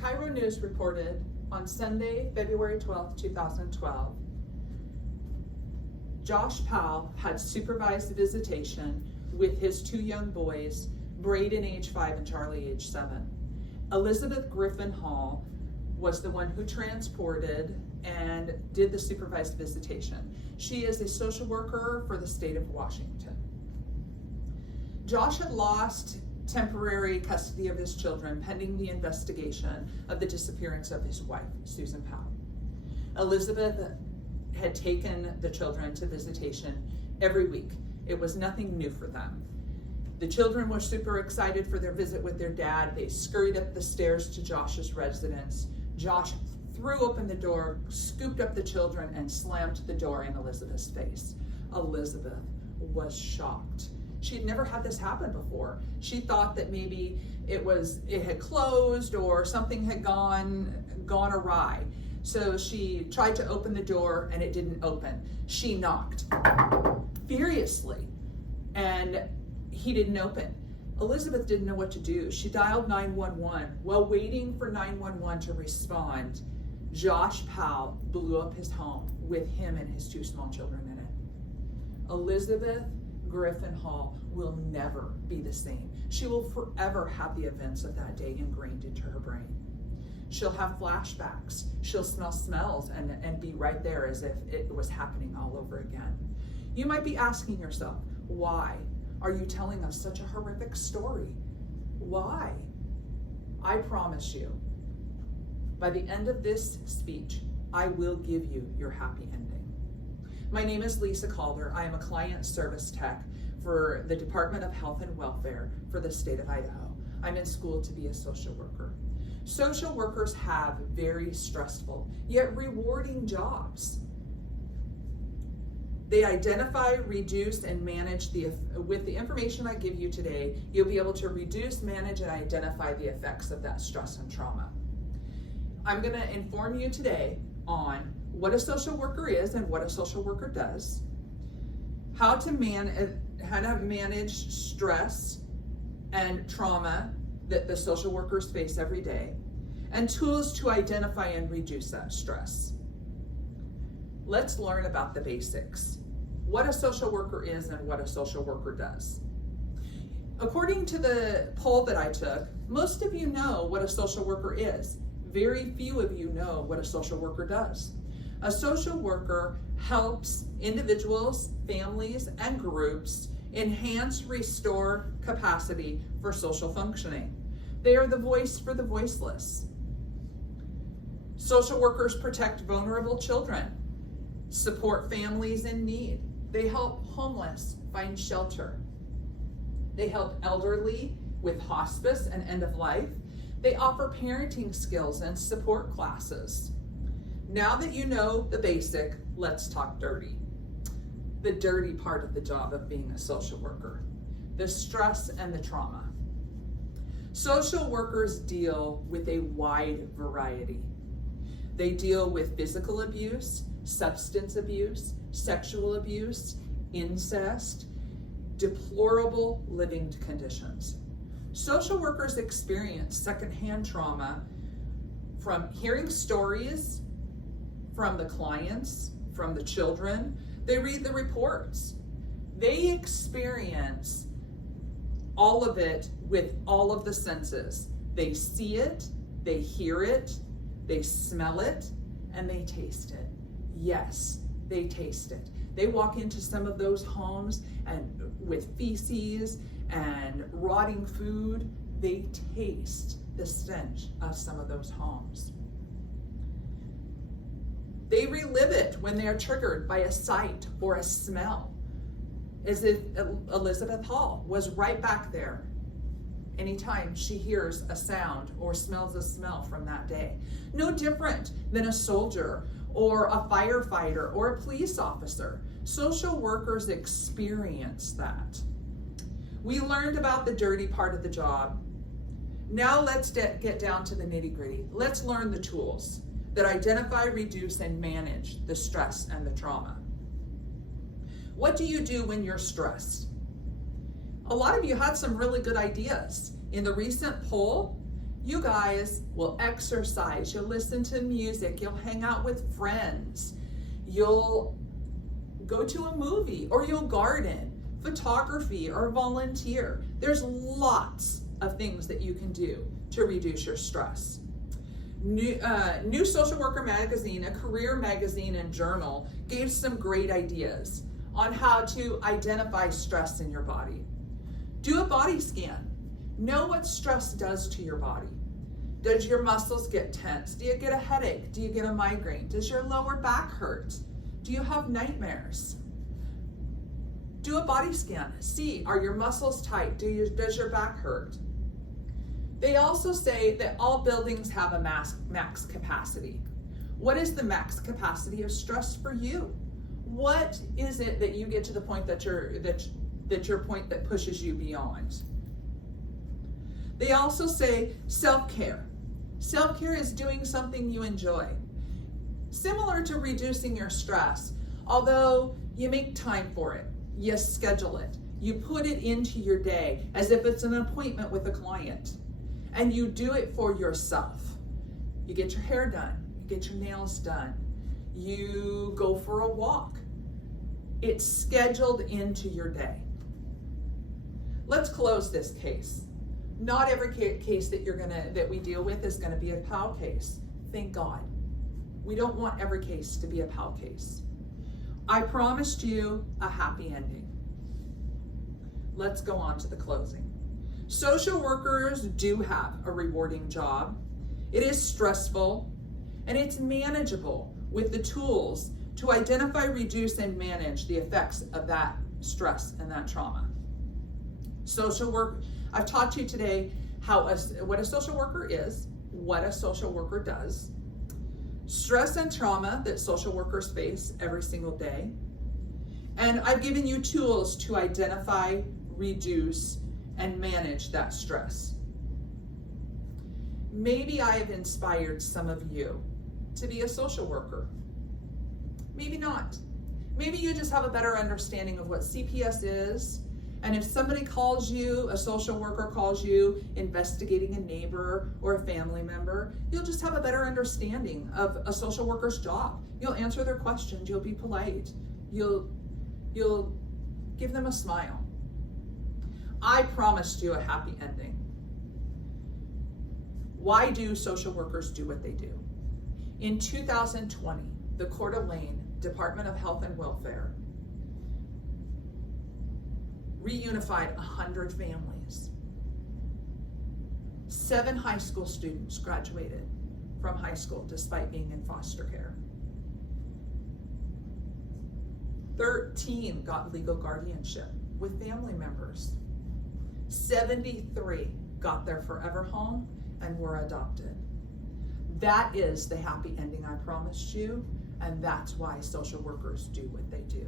Cairo News reported on Sunday, February 12, 2012, Josh Powell had supervised visitation with his two young boys, Braden age 5 and Charlie age 7. Elizabeth Griffin Hall was the one who transported and did the supervised visitation. She is a social worker for the state of Washington. Josh had lost temporary custody of his children pending the investigation of the disappearance of his wife, Susan Powell. Elizabeth had taken the children to visitation every week. It was nothing new for them. The children were super excited for their visit with their dad. They scurried up the stairs to Josh's residence. Josh threw open the door, scooped up the children, and slammed the door in Elizabeth's face. Elizabeth was shocked. She had never had this happen before. She thought that maybe it had closed or something had gone awry. So she tried to open the door and it didn't open. She knocked furiously and he didn't open. Elizabeth didn't know what to do. She dialed 911. While waiting for 911 to respond, Josh Powell blew up his home with him and his two small children in it. Elizabeth Griffin Hall will never be the same. She will forever have the events of that day ingrained into her brain. She'll have flashbacks. She'll smell smells and be right there as if it was happening all over again. You might be asking yourself, why are you telling us such a horrific story? Why? I promise you, by the end of this speech, I will give you your happy ending. My name is Lisa Calder. I am a client service tech for the Department of Health and Welfare for the state of Idaho. I'm in school to be a social worker. Social workers have very stressful yet rewarding jobs. They identify, reduce, and manage with the information I give you today, you'll be able to reduce, manage, and identify the effects of that stress and trauma. I'm going to inform you today on what a social worker is and what a social worker does, how to manage stress and trauma that the social workers face every day, and tools to identify and reduce that stress. Let's learn about the basics. What a social worker is and what a social worker does. According to the poll that I took, most of you know what a social worker is. Very few of you know what a social worker does. A social worker helps individuals, families, and groups enhance, restore capacity for social functioning. They are the voice for the voiceless. Social workers protect vulnerable children, support families in need. They help homeless find shelter. They help elderly with hospice and end of life. They offer parenting skills and support classes. Now that you know the basic, let's talk dirty. The dirty part of the job of being a social worker, the stress and the trauma. Social workers deal with a wide variety. They deal with physical abuse, substance abuse, sexual abuse, incest, deplorable living conditions. Social workers experience secondhand trauma from hearing stories from the clients, from the children. They read the reports. They experience all of it with all of the senses. They see it, they hear it, they smell it, and they taste it. Yes, they taste it. They walk into some of those homes and with feces and rotting food, they taste the stench of some of those homes. They relive it when they are triggered by a sight or a smell, as if Elizabeth Hall was right back there anytime she hears a sound or smells a smell from that day. No different than a soldier or a firefighter or a police officer. Social workers experience that. We learned about the dirty part of the job. Now let's get down to the nitty-gritty. Let's learn the tools that identify, reduce, and manage the stress and the trauma. What do you do when you're stressed? A lot of you had some really good ideas. In the recent poll, You guys will exercise, you'll listen to music, you'll hang out with friends, you'll go to a movie, or you'll garden, photography, or volunteer. There's lots of things that you can do to reduce your stress. New Social Worker Magazine, a career magazine and journal, gave some great ideas on how to identify stress in your body. Do a body scan. Know what stress does to your body. Does your muscles get tense? Do you get a headache? Do you get a migraine? Does your lower back hurt? Do you have nightmares? Do a body scan. See, are your muscles tight? Does your back hurt? They also say that all buildings have a max capacity. What is the max capacity of stress for you? What is it that you get to the point that your point that pushes you beyond? They also say self-care. Self-care is doing something you enjoy. Similar to reducing your stress, although you make time for it, you schedule it, you put it into your day as if it's an appointment with a client, and you do it for yourself. You get your hair done, you get your nails done, you go for a walk. It's scheduled into your day. Let's close this case. Not every case that we deal with is gonna be a POW case. Thank God. We don't want every case to be a POW case. I promised you a happy ending. Let's go on to the closing. Social workers do have a rewarding job. It is stressful, and it's manageable with the tools to identify, reduce, and manage the effects of that stress and that trauma. Social work, I've taught you today what a social worker is, what a social worker does, stress and trauma that social workers face every single day, and I've given you tools to identify, reduce, and manage that stress. Maybe I have inspired some of you to be a social worker. Maybe not. Maybe you just have a better understanding of what CPS is, and if somebody calls you, a social worker calls you investigating a neighbor or a family member, you'll just have a better understanding of a social worker's job. You'll answer their questions, you'll be polite, you'll give them a smile. I promised you a happy ending. Why do social workers do what they do? In 2020, the Coeur d'Alene Department of Health and Welfare reunified 100 families. 7 high school students graduated from high school despite being in foster care. 13 got legal guardianship with family members. 73 got their forever home and were adopted. That is the happy ending I promised you, and that's why social workers do what they do.